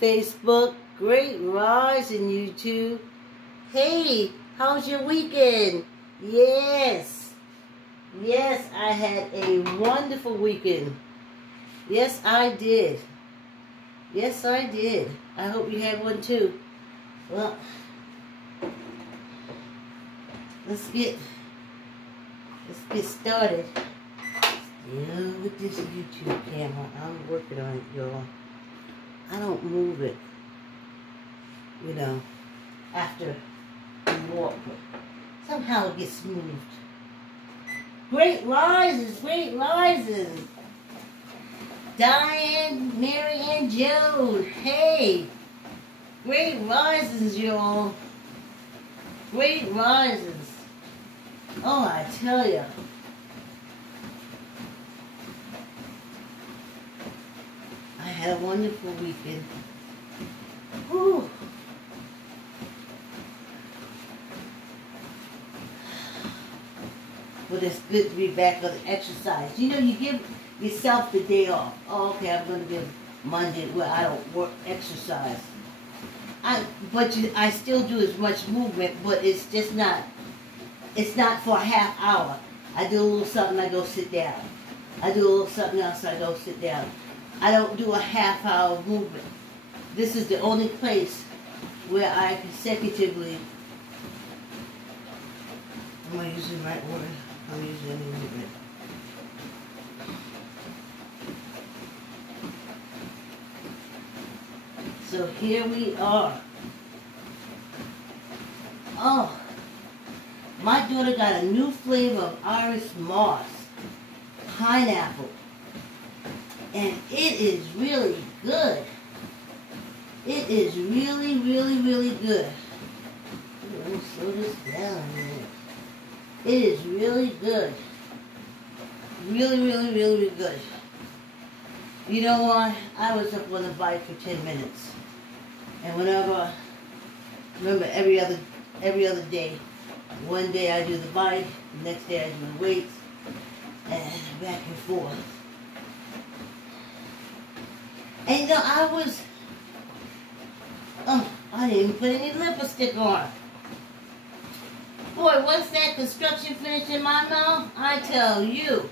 Facebook, great rise in YouTube. Hey, how's your weekend? Yes, I had a wonderful weekend. Yes, I did. I hope you had one too. Well, let's get started. Still with this YouTube camera. I'm working on it, y'all. I don't move it, after you walk, but somehow it gets moved. Great rises. Diane, Mary, and Joe. Hey, great rises, y'all. Great rises. Oh, I tell ya. I had a wonderful weekend. Whew. But it's good to be back on the exercise. You give yourself the day off. Oh, okay, I'm going to give Monday where I don't exercise. I still do as much movement, but it's just not. It's not for a half hour. I do a little something, I go sit down. I do a little something else, I go sit down. I don't do a half hour movement. This is the only place where I consecutively, am I using the right word? I'm using any movement. So here we are. Oh, my daughter got a new flavor of Irish moss, pineapple. And it is really good. It is really, really, really good. Let me slow this down a minute. It is really good. Really, really, really, really good. You know what? I was up on the bike for 10 minutes. And remember every other day. One day I do the bike, the next day I do the weights, and back and forth. And I didn't even put any lipstick on. Boy, once that construction finished in my mouth, I tell you,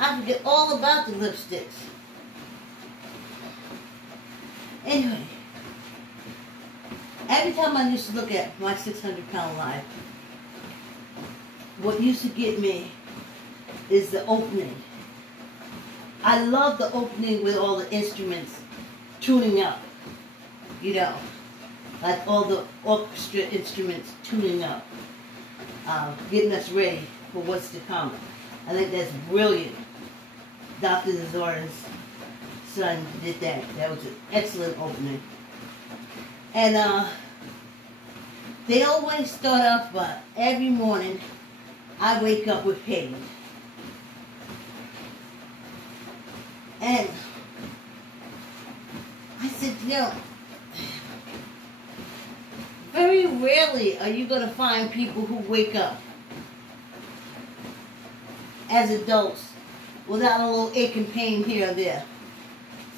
I forget all about the lipsticks. Anyway, every time I used to look at my 600-pound life, what used to get me is the opening. I love the opening with all the instruments tuning up, like all the orchestra instruments tuning up, getting us ready for what's to come. I think that's brilliant. Dr. Nazar's son did that. That was an excellent opening. And they always start off by every morning I wake up with pain. And I said, very rarely are you going to find people who wake up as adults without a little ache and pain here or there.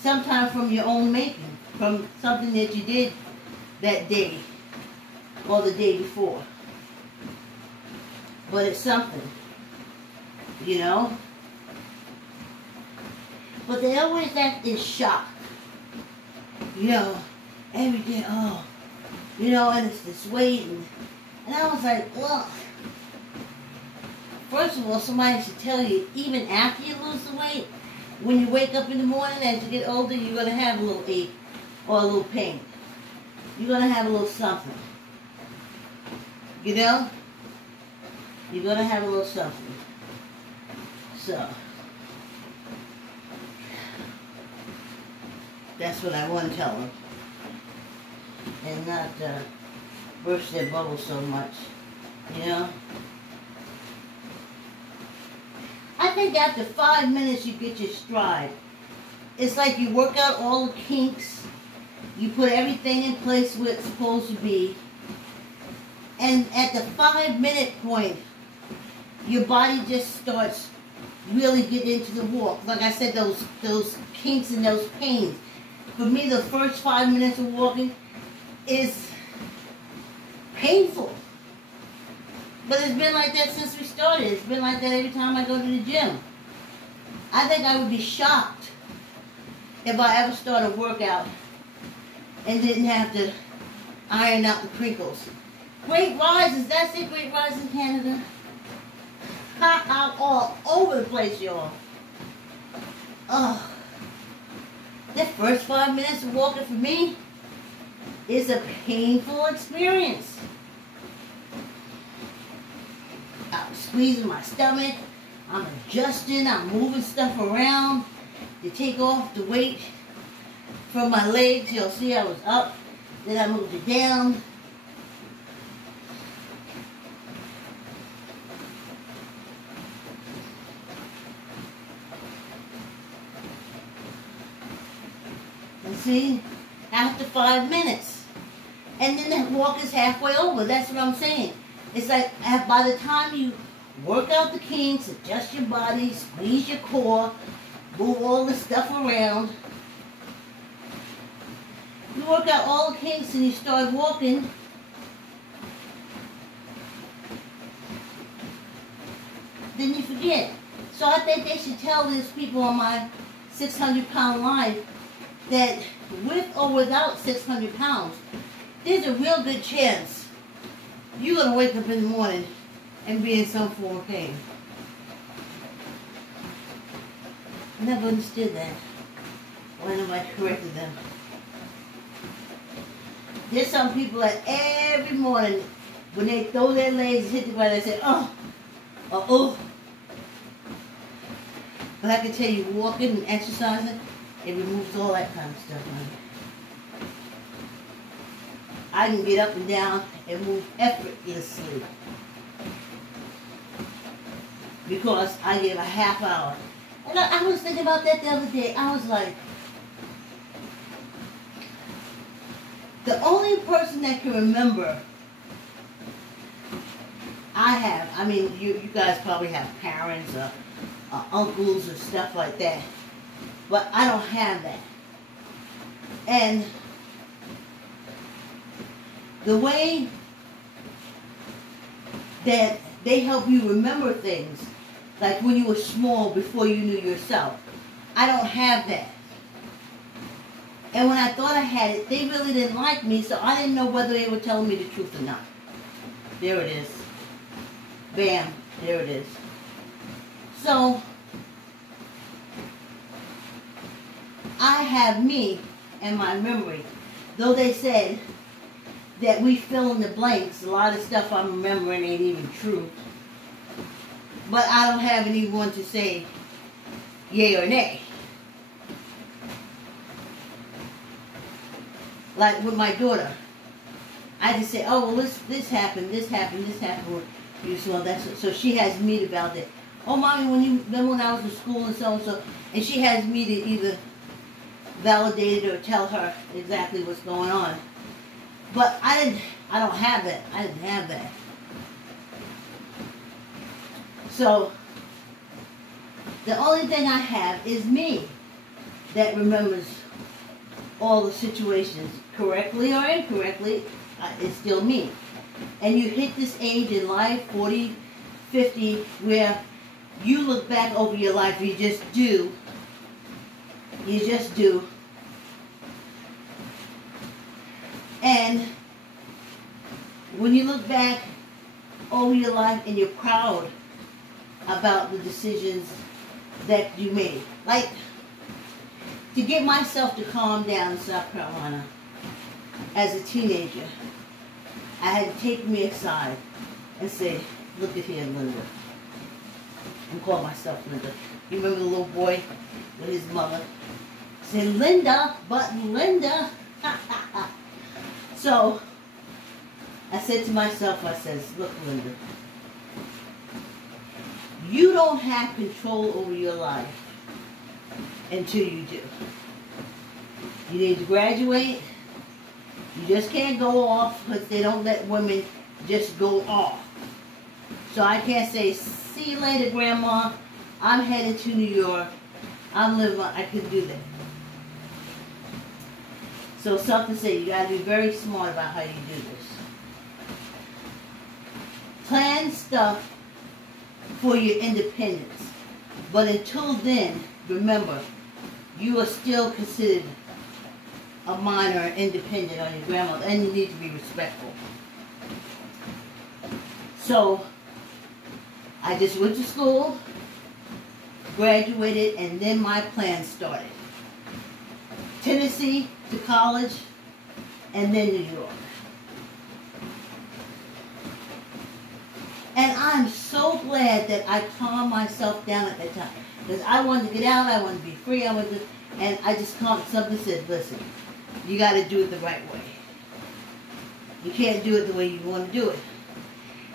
Sometimes from your own making, from something that you did that day or the day before. But it's something, But they always act in shock. Every day, and it's this weight. And I was like, well, first of all, somebody should tell you, even after you lose the weight, when you wake up in the morning, as you get older, you're going to have a little ache or a little pain. You're going to have a little something. You're going to have a little something. So, that's what I want to tell them. And not burst their bubble so much. I think after 5 minutes you get your stride. It's like you work out all the kinks. You put everything in place where it's supposed to be. And at the 5-minute point, your body just starts really getting into the walk. Like I said, those kinks and those pains. For me, the first 5 minutes of walking is painful. But it's been like that since we started. It's been like that every time I go to the gym. I think I would be shocked if I ever started a workout and didn't have to iron out the crinkles. Great Rises, that's it, Great Rises in Canada. All over the place, y'all. Oh, the first 5 minutes of walking for me is a painful experience. I'm squeezing my stomach, I'm adjusting, I'm moving stuff around to take off the weight from my legs. You'll see I was up, then I moved it down. And see, after 5 minutes. And then that walk is halfway over. That's what I'm saying. It's like by the time you work out the kinks, adjust your body, squeeze your core, move all the stuff around, you work out all the kinks and you start walking, then you forget. So I think they should tell these people on my 600-pound line that with or without 600 pounds, there's a real good chance you're going to wake up in the morning and be in some form of pain. I never understood that. Why nobody corrected them? There's some people that every morning, when they throw their legs and hit the ground, they say, oh, or oh. But I can tell you, walking and exercising, it removes all that kind of stuff, honey. I can get up and down and move effortlessly because I get a half hour. And I was thinking about that the other day. I was like, the only person that can remember I mean, you guys probably have parents or uncles or stuff like that, but I don't have that. And the way that they help you remember things, like when you were small before you knew yourself, I don't have that. And when I thought I had it, they really didn't like me, so I didn't know whether they were telling me the truth or not. There it is. Bam, there it is. So, I have me and my memory. Though they said that we fill in the blanks, a lot of stuff I'm remembering ain't even true. But I don't have anyone to say yay or nay. Like with my daughter, I just say, oh, well, this happened, this happened, this happened. Well, so she has me to validate. Oh, Mommy, remember when I was in school and so, and she has me to either validate it or tell her exactly what's going on. But I don't have that. I didn't have that. So, the only thing I have is me that remembers all the situations correctly or incorrectly. It's still me. And you hit this age in life, 40, 50, where you look back over your life, you just do. You just do. And when you look back over your life and you're proud about the decisions that you made. Like, to get myself to calm down in South Carolina as a teenager, I had to take me aside and say, look at here, Linda. I'm calling myself Linda. You remember the little boy with his mother? Say, Linda, but Linda. So, I said to myself, I says, look, Linda, you don't have control over your life until you do. You need to graduate. You just can't go off because they don't let women just go off. So I can't say, see you later, Grandma. I'm headed to New York. I'm living. I could do that. So something to say, you got to be very smart about how you do this. Plan stuff for your independence. But until then, remember, you are still considered a minor and independent on your grandmother, and you need to be respectful. So, I just went to school, graduated, and then my plan started. Tennessee to college, and then New York. And I'm so glad that I calmed myself down at that time. Because I wanted to get out, I wanted to be free, and I just calmed myself and said, listen, you got to do it the right way. You can't do it the way you want to do it.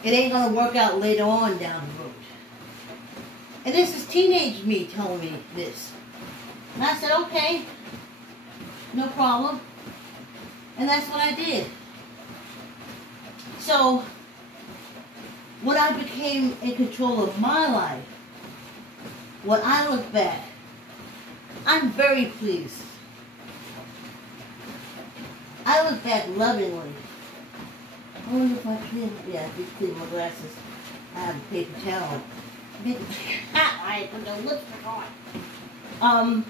It ain't going to work out later on down the road. And this is teenage me telling me this. And I said, okay, no problem. And that's what I did. So, when I became in control of my life, when I look back, I'm very pleased. I look back lovingly. I wonder if I clean, yeah, I just clean my glasses. I have a paper towel. I put no lipstick on.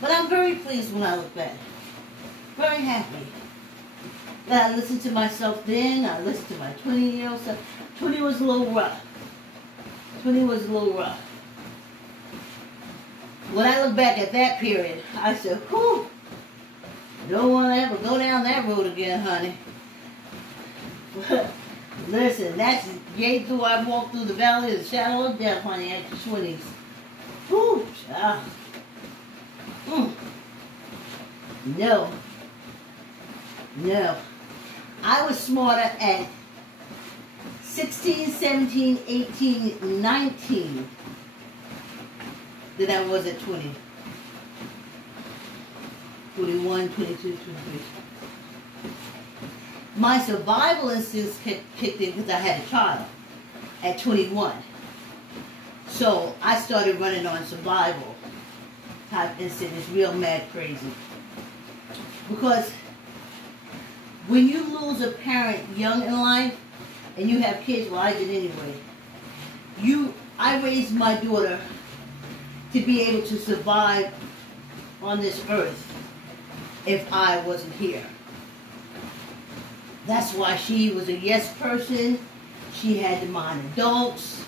But I'm very pleased when I look back. Very happy. That I listened to myself then, I listened to my 20-year-old self. 20 was a little rough. 20 was a little rough. When I look back at that period, I said, whew, don't want to ever go down that road again, honey. Listen, that's yea though I walk through the valley of the shadow of death, honey, at your 20s. Whew, child. No. No. I was smarter at 16, 17, 18, 19 than I was at 20. 21, 22, 23. My survival instincts kicked in because I had a child at 21. So I started running on survival type instinct. It's real mad crazy. Because when you lose a parent young in life and you have kids, well I did anyway, I raised my daughter to be able to survive on this earth if I wasn't here. That's why she was a yes person. She had to mind adults.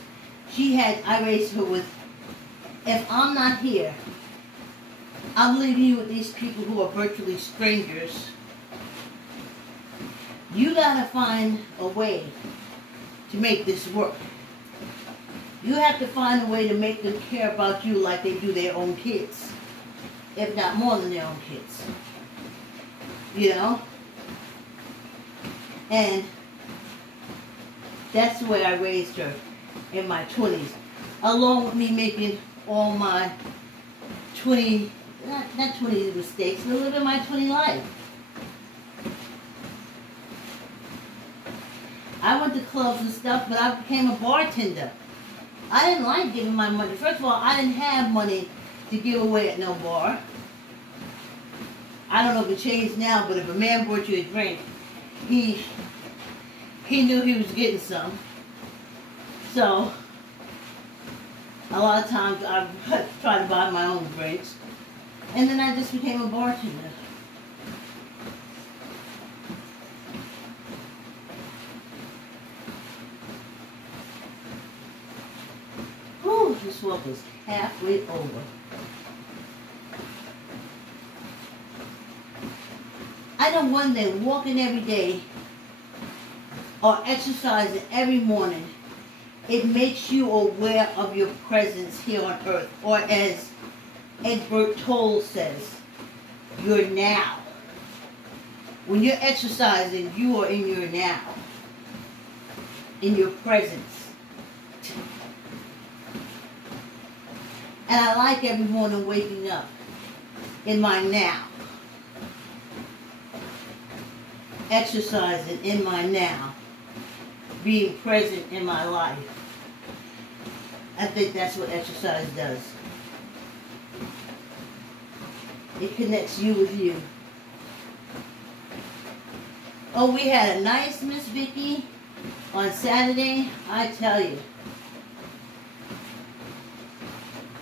I raised her with, if I'm not here, I'm leaving you with these people who are virtually strangers. You gotta find a way to make this work. You have to find a way to make them care about you like they do their own kids. If not more than their own kids. You know? And that's the way I raised her in my 20s. Along with me making all my 20, not 20 mistakes, but living my 20 life. I went to clubs and stuff, but I became a bartender. I didn't like giving my money. First of all, I didn't have money to give away at no bar. I don't know if it changed now, but if a man brought you a drink, he knew he was getting some. So, a lot of times I try to buy my own drinks. And then I just became a bartender. Whew, this walk is halfway over. I know one thing, walking every day or exercising every morning, it makes you aware of your presence here on earth. Or as Eckhart Tolle says, you're now. When you're exercising, you are in your now. In your presence. And I like every morning waking up in my now. Exercising in my now. Being present in my life. I think that's what exercise does. It connects you with you. Oh, we had a nice Miss Vicky on Saturday. I tell you.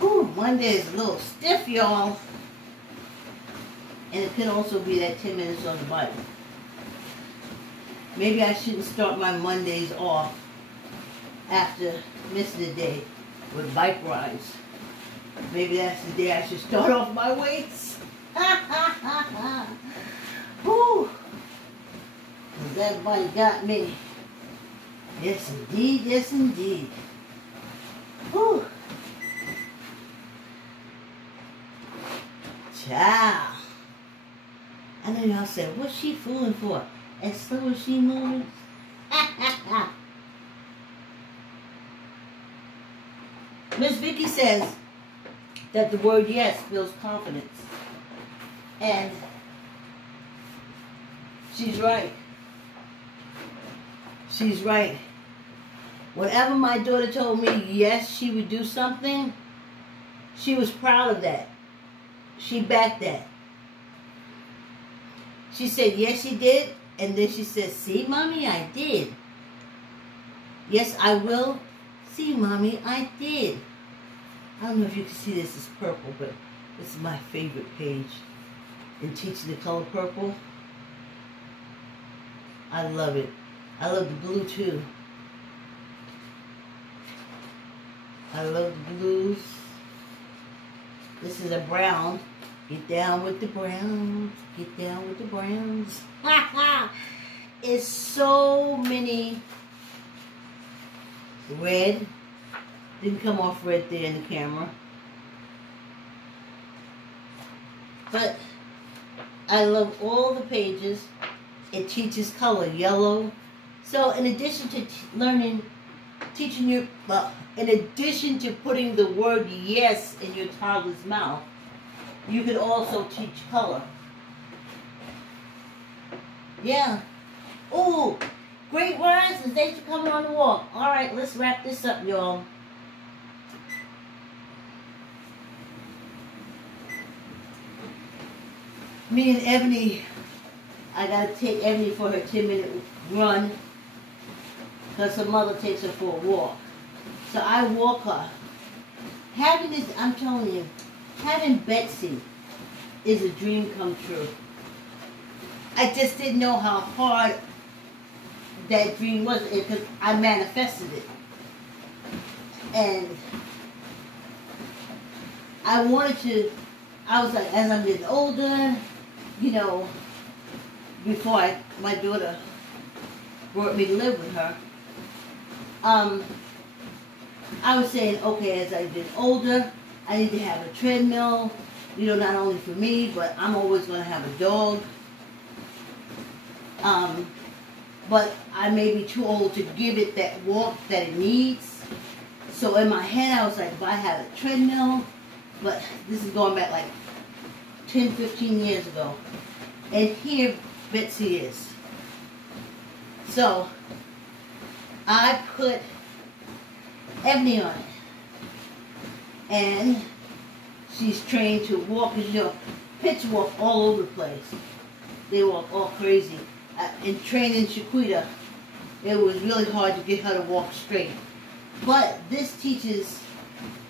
Ooh, Monday is a little stiff, y'all. And it can also be that 10 minutes on the bike. Maybe I shouldn't start my Mondays off after missing a day with bike rides. Maybe that's the day I should start off my weights. Whew. That body got me. Yes, indeed. Yes, indeed. Whew. Ciao. I know y'all said, what's she fooling for? As slow as she moves? Miss Vicky says that the word yes builds confidence. And she's right. She's right. Whenever my daughter told me yes, she would do something, she was proud of that. She backed that. She said, yes, she did. And then she said, see, Mommy, I did. Yes, I will. See, Mommy, I did. I don't know if you can see this is purple, but this is my favorite page in teaching the color purple. I love it. I love the blue, too. I love the blues. This is a brown. Get down with the browns. Get down with the browns. It's so many red. Didn't come off red there in the camera. But I love all the pages. It teaches color, yellow. So in addition to teaching you, in addition to putting the word yes in your toddler's mouth, you could also teach color. Yeah. Ooh, great words, and thanks for coming on the walk. All right, let's wrap this up, y'all. Me and Ebony, I gotta take Ebony for her 10-minute run because her mother takes her for a walk. So I walk her. Having this, I'm telling you, having Betsy is a dream come true. I just didn't know how hard that dream was because I manifested it. And I wanted to, I was like, as I'm getting older, you know, before my daughter brought me to live with her, I was saying, okay, as I get older, I need to have a treadmill, you know, not only for me, but I'm always going to have a dog. But I may be too old to give it that walk that it needs. So in my head, I was like, if I had a treadmill, but this is going back like 10, 15 years ago. And here Betsy is. So I put Ebony on it. And she's trained to walk, you know, pits walk all over the place. They walk all crazy. In training Shaquita, it was really hard to get her to walk straight. But this teaches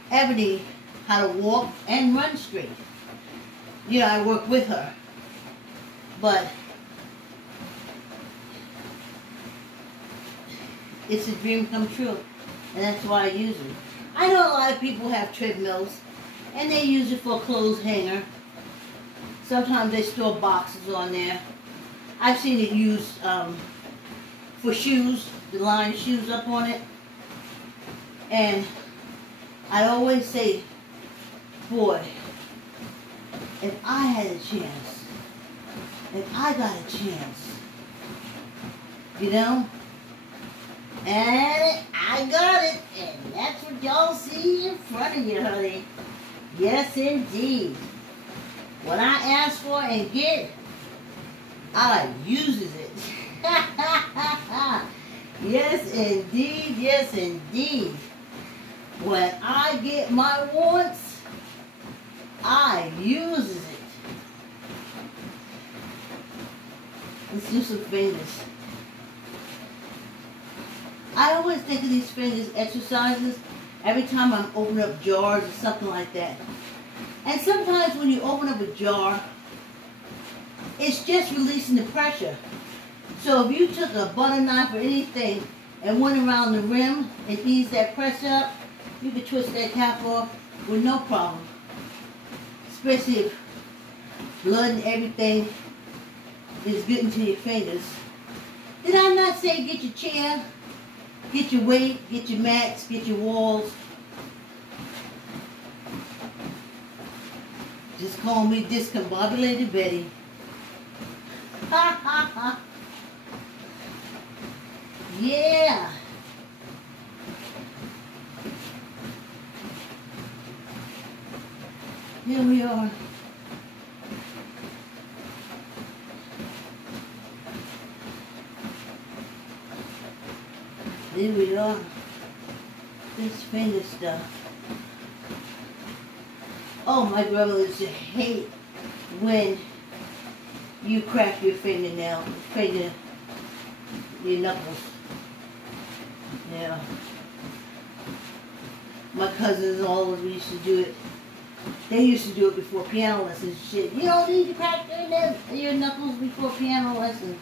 Ebony how to walk and run straight. You know, I work with her. But it's a dream come true. And that's why I use it. I know a lot of people have treadmills, and they use it for a clothes hanger. Sometimes they store boxes on there. I've seen it used for shoes, the line shoes up on it. And I always say, boy, if I had a chance, if I got a chance, you know, and I got it, and that's what y'all see in front of you, honey. Yes, indeed. What I ask for and get, I uses it. Yes, indeed. Yes, indeed. When I get my wants, I uses it. Let's do some fingers. I always think of these fingers exercises every time I'm opening up jars or something like that. And sometimes when you open up a jar, it's just releasing the pressure. So if you took a butter knife or anything and went around the rim and eased that pressure up, you could twist that cap off with no problem. Especially if blood and everything is getting to your fingers. Did I not say get your chair, get your weight, get your mats, get your walls? Just call me Discombobulated Betty. Ha ha ha. Yeah. Here we are. Here we are. This finger stuff. Oh, my brother used to hate when you crack your fingernail, your knuckles. Yeah. My cousins always used to do it. They used to do it before piano lessons and shit. You don't need to crack your knuckles before piano lessons.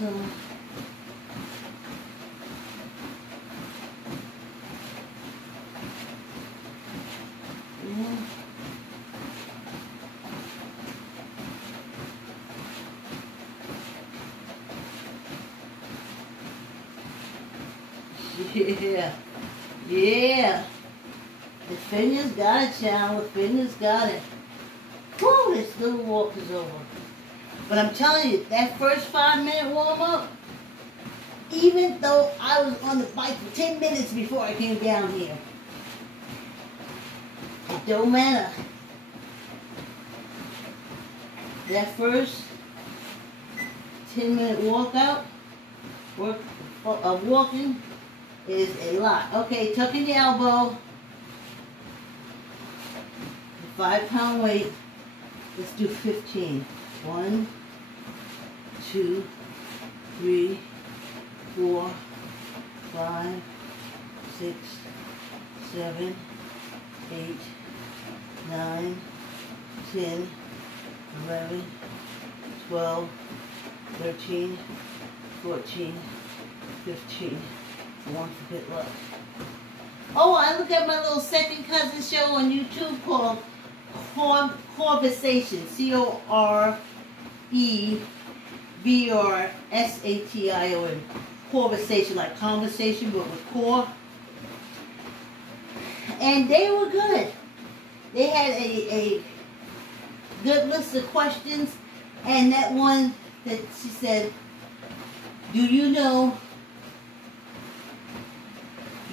So, yeah. Yeah, yeah. The fingers got it, child. The fingers got it. Whew, this little walk is over. But I'm telling you, that first 5-minute warm-up, even though I was on the bike for 10 minutes before I came down here, it don't matter. That first 10-minute walking is a lot. Okay, tuck in the elbow. The 5-pound weight. Let's do 15. 1, 2, 3, 4, 5, 6, 7, 8, 9, 10, 11, 12, 13, 14, 15. One for good luck. Oh, I look at my little second cousin show on YouTube called Conversation. Corebrsation. Conversation, like conversation, but with core. And they were good. They had a good list of questions. And that one that she said, do you know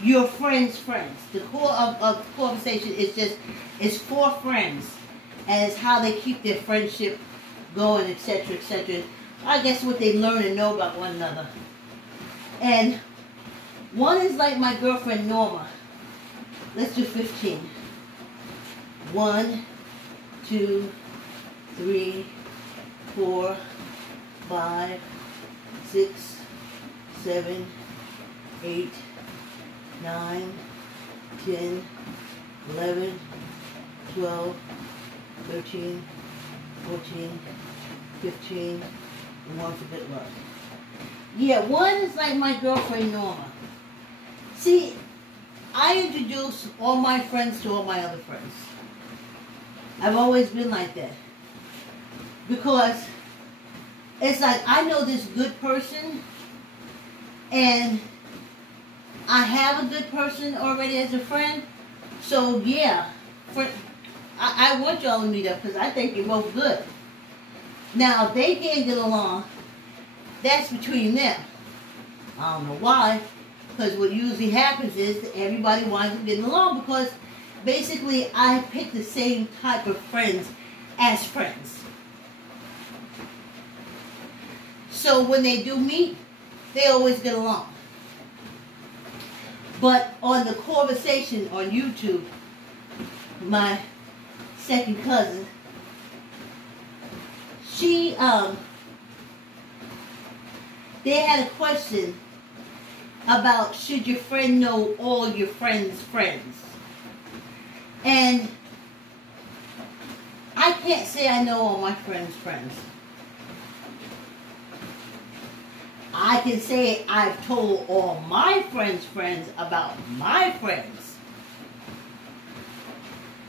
your friends' friends? The core of conversation is just, it's for friends. And it's how they keep their friendship going, etc., etc. I guess what they learn and know about one another. And one is like my girlfriend Norma. Let's do 15. 1, 2, 3, 4, 5, 6, 7, 8, 9, 10, 11, 12, 13, 14, 15, and one for good luck. Yeah, one is like my girlfriend Norma. See, I introduce all my friends to all my other friends. I've always been like that. Because it's like I know this good person and I have a good person already as a friend. So yeah, I want y'all to meet up because I think you're both good. Now, if they can't get along, that's between them. I don't know why. Because what usually happens is that everybody winds up getting along because basically I pick the same type of friends as friends. So when they do meet, they always get along. But on the conversation on YouTube, my second cousin, she, they had a question about should your friend know all your friends' friends. And I can't say I know all my friends' friends. I can say I've told all my friends' friends about my friends.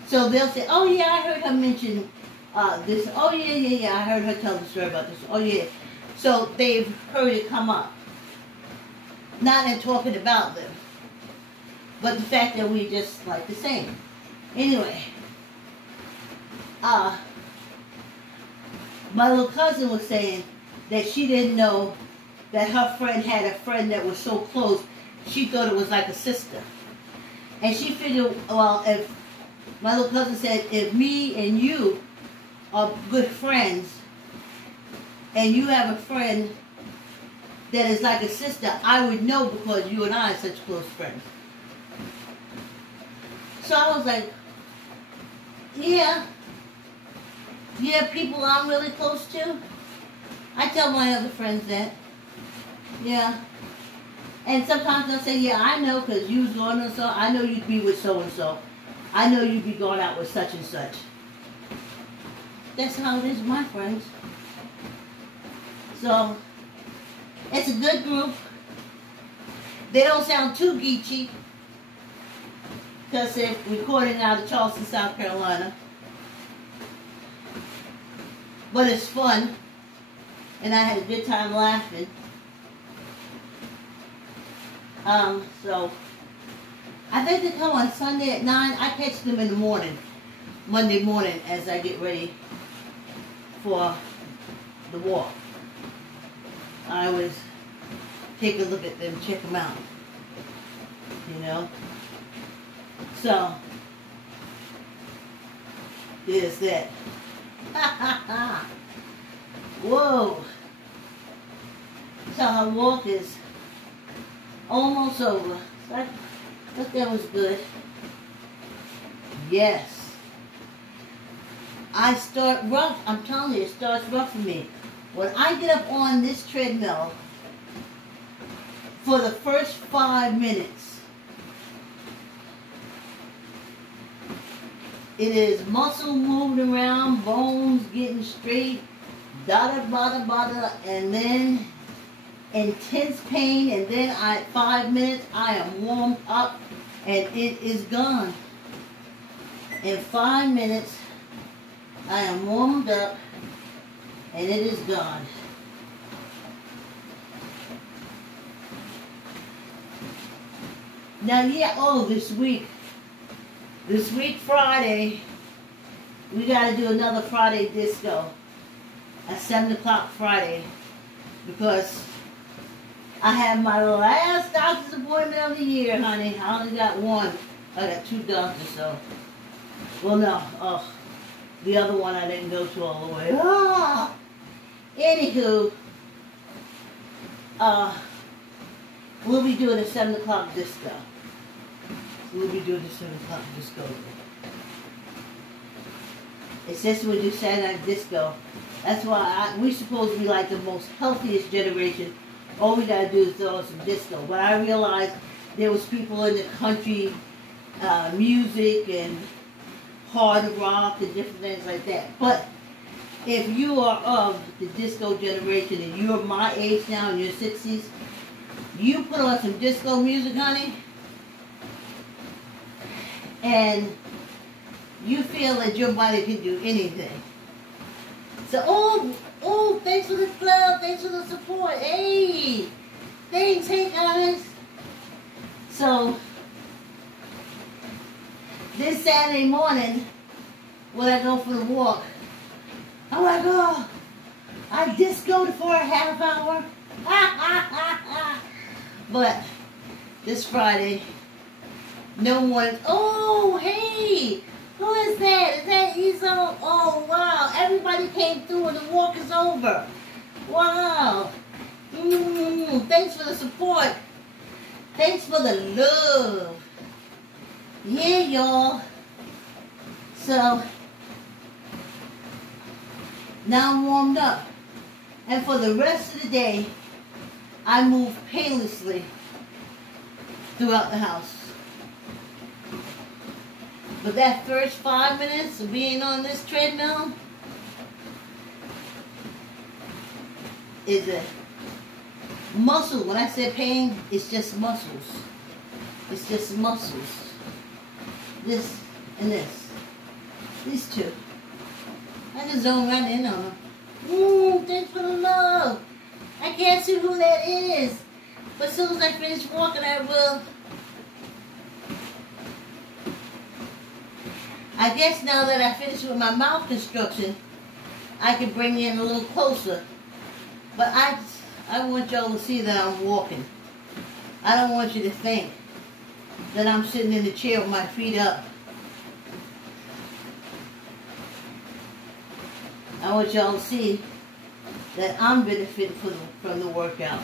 So they'll say, oh yeah, I heard her mention this. Oh yeah, I heard her tell the story about this. Oh yeah. So they've heard it come up. Not in talking about them, but the fact that we just like the same. Anyway, my little cousin was saying that she didn't know that her friend had a friend that was so close, she thought it was like a sister. And she figured, well, if my little cousin said, if me and you are good friends, and you have a friend that is like a sister, I would know because you and I are such close friends. So I was like, yeah, people I'm really close to. I tell my other friends that. Yeah. And sometimes they'll say, yeah, I know because you was going to so. I know you'd be with so-and-so. I know you'd be going out with such and such. That's how it is with my friends. So, it's a good group. They don't sound too geeky because they're recording out of Charleston, South Carolina. But it's fun. And I had a good time laughing. So, I think they come on Sunday at 9. I catch them in the morning, Monday morning, as I get ready for the walk. I always take a look at them, check them out, you know. So, there's that. Whoa. So our walk is almost over. So I thought that was good. Yes. I start rough. I'm telling you, it starts rough for me. When I get up on this treadmill, for the first 5 minutes, it is muscle moving around, bones getting straight, and then intense pain, and then at 5 minutes, I am warmed up, and it is gone. In 5 minutes, I am warmed up, and it is gone. Now, yeah, this week Friday, we got to do another Friday disco at 7 o'clock Friday, because I have my last doctor's appointment of the year, honey. I only got one. I got 2 doctors, so. Well, no. The other one I didn't go to all the way. Anywho, we'll be doing a 7 o'clock disco. We'll be doing the 7 o'clock disco. It says we do Saturday night disco. That's why we're supposed to be like the most healthiest generation. All we gotta do is throw on some disco. But I realized there was people in the country music and hard rock and different things like that. But if you are of the disco generation and you're my age now in your 60s, you put on some disco music, honey, and you feel that your body can do anything. So, thanks for the love, thanks for the support. Hey, thanks, hey guys. So, this Saturday morning, when I go for the walk, I'm like, oh, I discoed for a half hour. But this Friday, no one, oh, hey, who is that? Is that Iso? Oh, wow, everybody came through and the walk is over. Wow. Thanks for the support. Thanks for the love. Yeah, y'all. So, now I'm warmed up. And for the rest of the day, I move painlessly throughout the house. But that first 5 minutes of being on this treadmill is a muscle. When I say pain, it's just muscles. It's just muscles. This and this. These two. I just don't run in on them. Ooh, thanks for the love. I can't see who that is. But as soon as I finish walking, I will. I guess now that I finished with my mouth construction, I can bring you in a little closer. But I want y'all to see that I'm walking. I don't want you to think that I'm sitting in the chair with my feet up. I want y'all to see that I'm benefiting from the workout.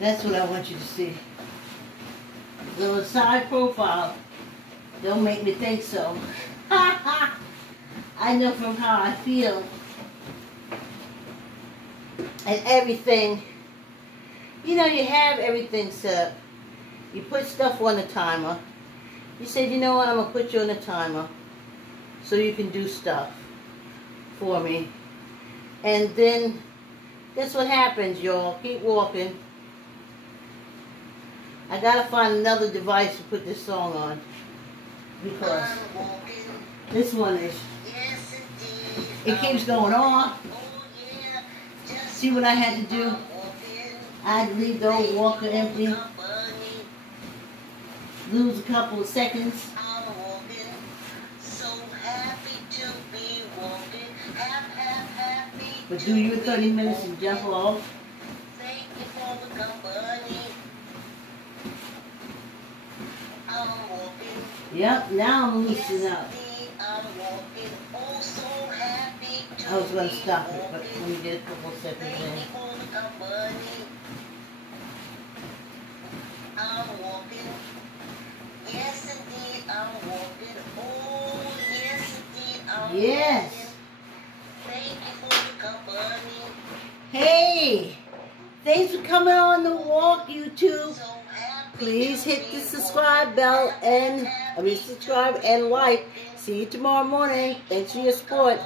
That's what I want you to see. The side profile don't make me think so. I know from how I feel and everything. You know, you have everything set up. You put stuff on the timer. You said, you know what, I'm going to put you on a timer so you can do stuff for me. And then, that's what happens, y'all. Keep walking. I got to find another device to put this song on. Because this one is, it keeps going on. See what I had to do? I had to leave the old walker empty. Lose a couple of seconds. But do your 30 minutes and jump off. Yep, now I'm loosening up. I was going to stop it, but let me get a couple of seconds in. I'm walking. Yes, indeed, I'm walking. Oh, yes, indeed, I'm walking. Thank you for the company. Hey, thanks for coming on the walk, YouTube. Please hit the subscribe bell and subscribe and like. See you tomorrow morning. Thanks for your support.